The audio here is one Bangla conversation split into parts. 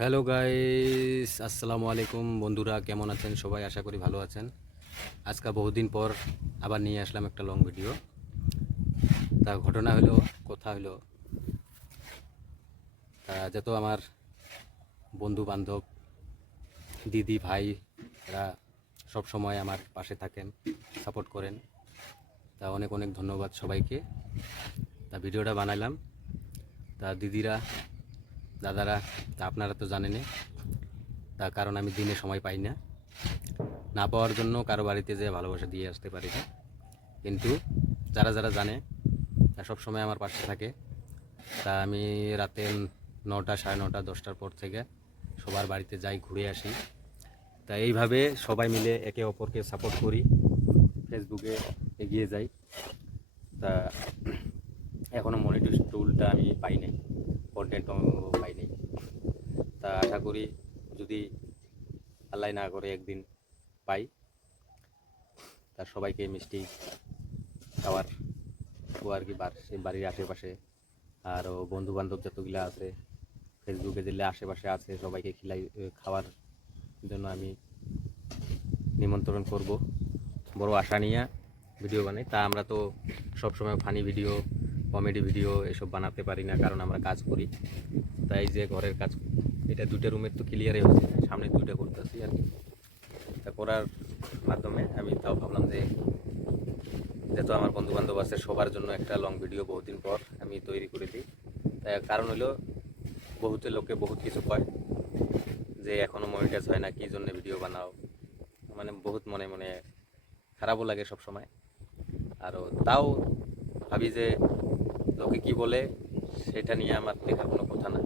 হ্যালো গাইস, আসসালামু আলাইকুম। বন্ধুরা কেমন আছেন সবাই? আশা করি ভালো আছেন। আজকে বহুদিন পর আবার নিয়ে আসলাম একটা লং ভিডিও। তা ঘটনা হলো, কথা হলো, যত আমার বন্ধু বান্ধব, দিদি ভাই, এরা সব সময় আমার পাশে থাকেন, সাপোর্ট করেন। তা অনেক অনেক ধন্যবাদ সবাইকে। তা ভিডিওটা বানাইলাম। তা দিদিরা, দাদারা, তা আপনারা তো জানেনই। তার কারণ আমি দিনে সময় পাই না, না পাওয়ার জন্য কারো বাড়িতে যেয়ে ভালোবাসা দিয়ে আসতে পারি না। কিন্তু যারা যারা জানে, তারা সবসময় আমার পাশে থাকে। তা আমি রাতে 9টা, 9:30, 10টার পর থেকে সবার বাড়িতে যাই, ঘুরে আসি। তা এইভাবে সবাই মিলে একে অপরকে সাপোর্ট করি, ফেসবুকে এগিয়ে যাই। তা এখনও মনিটর টুলটা আমি পাই নাই, কন্টেন্টও পাই নাই। তা আশা করি যদি আল্লাহ না করে একদিন পাই, তার সবাইকে মিষ্টি খাওয়ার ও আর কি বাড়ির আশেপাশে আরও বন্ধু বান্ধব যতগুলো আছে, ফেসবুকে যেগুলো আশেপাশে আছে, সবাইকে খাওয়ার জন্য আমি নিমন্ত্রণ করব। বড় আশা নিয়ে ভিডিও বানাই। তা আমরা তো সবসময় ফানি ভিডিও, কমেডি ভিডিও এসব বানাতে পারি না, কারণ আমরা কাজ করি। তাই যে ঘরের কাজ, এটা 2টা রুমের তো ক্লিয়ারই হচ্ছে, সামনে 2টা করতেছি আর কি। তা করার মাধ্যমে আমি তাও ভাবলাম যে যেহেতু আমার বন্ধু বান্ধব আছে, সবার জন্য একটা লং ভিডিও বহুদিন পর আমি তৈরি করে দিই। তাই কারণ হলো, বহুতে লোকে বহুত কিছু কয় যে এখনও মনিটাইজ হয় না, কী জন্য ভিডিও বানাও, মানে বহুত মনে মনে খারাপও লাগে সব সময়। আরও তাও ভাবি যে লোকে কি বলে সেটা নিয়ে আমার দেখার কোনো কথা না।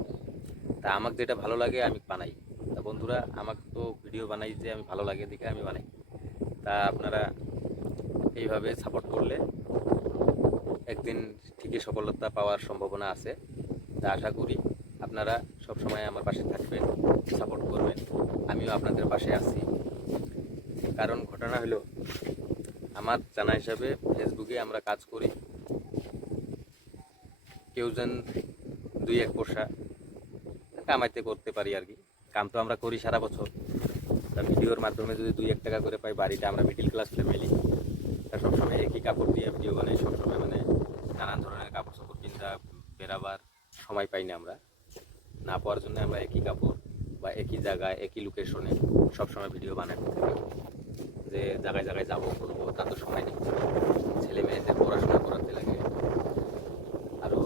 তা আমাকে যেটা ভালো লাগে আমি বানাই। তা বন্ধুরা, আমাকে তো ভিডিও বানাই যে আমি ভালো লাগে দেখে আমি বানাই। তা আপনারা এইভাবে সাপোর্ট করলে একদিন ঠিকই সফলতা পাওয়ার সম্ভাবনা আছে। তা আশা করি আপনারা সবসময় আমার পাশে থাকবেন, সাপোর্ট করবেন। আমিও আপনাদের পাশে আছি। কারণ ঘটনা হলো, আমার জানা হিসাবে ফেসবুকে আমরা কাজ করি, কেউ যেন 2-1 পয়সা কামাইতে করতে পারি আর কি। কাম তো আমরা করি সারা বছর। তা ভিডিওর মাধ্যমে যদি 2-1 টাকা করে পাই, বাড়িতে আমরা মিডিল ক্লাস ফ্যামিলি, তা সবসময় একই কাপড় দিয়ে ভিডিও বানাই। সবসময় মানে নানান ধরনের কাপড় চাপড় কিনতে বেরাবার সময় পাই না আমরা, না পাওয়ার জন্য আমরা একই কাপড় বা একই জায়গায় একই লোকেশনে সবসময় ভিডিও বানাতে থাকি। যে জায়গায় জায়গায় যাবো, করবো, তা তো সময় নেই। ছেলে মেয়েদের পড়াশোনা করাতে লাগে, আরও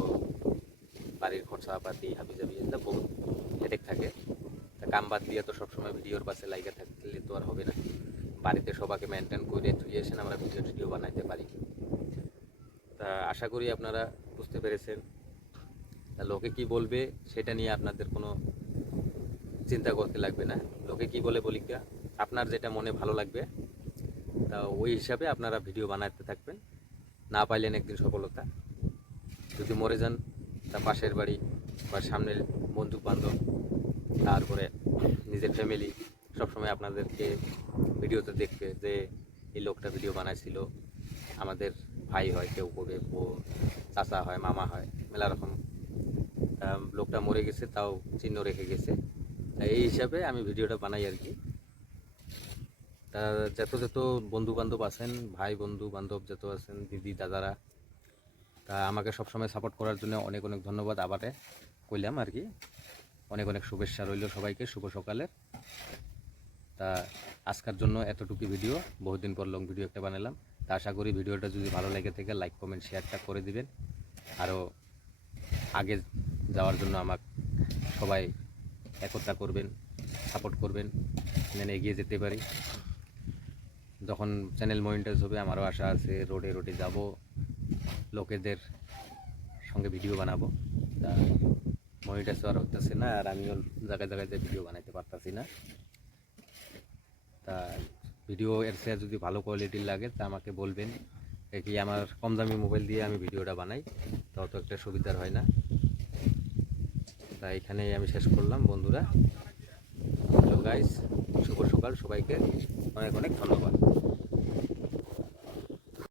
বাড়ির খরচাপাতি হাবিজাবি এটা বহুত হেডেক থাকে। তা কাম বাদ দিয়ে তো সবসময় ভিডিওর পাশে লাইগা থাকলে তো আর হবে না। বাড়িতে সবাইকে মেনটেন করে ধুয়ে এসে আমরা ভিডিও বানাইতে পারি। তা আশা করি আপনারা বুঝতে পেরেছেন। তা লোকে কি বলবে সেটা নিয়ে আপনাদের কোনো চিন্তা করতে লাগবে না। লোকে কি বলে বলিকা, আপনার যেটা মনে ভালো লাগবে তা ওই হিসাবে আপনারা ভিডিও বানাতে থাকবেন। না পাইলেন একদিন সফলতা, যদি মরে যান, তা পাশের বাড়ি বা সামনের বন্ধু বান্ধব, তারপরে নিজের ফ্যামিলি সবসময় আপনাদেরকে ভিডিওতে দেখবে যে এই লোকটা ভিডিও বানাইছিল। আমাদের ভাই হয়, কেউ কবে বোন, চাচা হয়, মামা হয়, মেলা রকম। লোকটা মরে গেছে, তাও চিহ্ন রেখে গেছে। এই হিসাবে আমি ভিডিওটা বানাই আর কি। তা যত যত বন্ধু বান্ধব আছেন, ভাই বন্ধু বান্ধব যত আছেন, দিদি দাদারা, তা আমাকে সবসময় সাপোর্ট করার জন্য অনেক অনেক ধন্যবাদ আবারে কইলাম আর কি। অনেক অনেক শুভেচ্ছা রইল সবাইকে, শুভ সকালের। তা আজকের জন্য এতটুকু ভিডিও, বহুদিন পর লং ভিডিও একটা বানালাম। তা আশা করি ভিডিওটা যদি ভালো লেগে থাকে লাইক কমেন্ট শেয়ারটা করে দিবেন। আরও আগে যাওয়ার জন্য আমাকে সবাই একতা করবেন, সাপোর্ট করবেন, যেন এগিয়ে যেতে পারি। যখন চ্যানেল মনিটাইজ হবে, আমারও আশা আছে রোডে রোডে যাব, লোকেদের সঙ্গে ভিডিও বানাবো। তা মনিটাইজ আর হতেছে না, আর আমিও জায়গায় জায়গায় যে ভিডিও বানাইতে পারতাছি না। তা ভিডিও এর চেয়ে যদি ভালো কোয়ালিটির লাগে তা আমাকে বলবেন। কি আমার কম দামি মোবাইল দিয়ে আমি ভিডিওটা বানাই, তাও তো একটা সুবিধার হয় না। তা এখানেই আমি শেষ করলাম বন্ধুরা। হ্যালো গাইস, শুভ সকাল সবাইকে, অনেক অনেক ধন্যবাদ।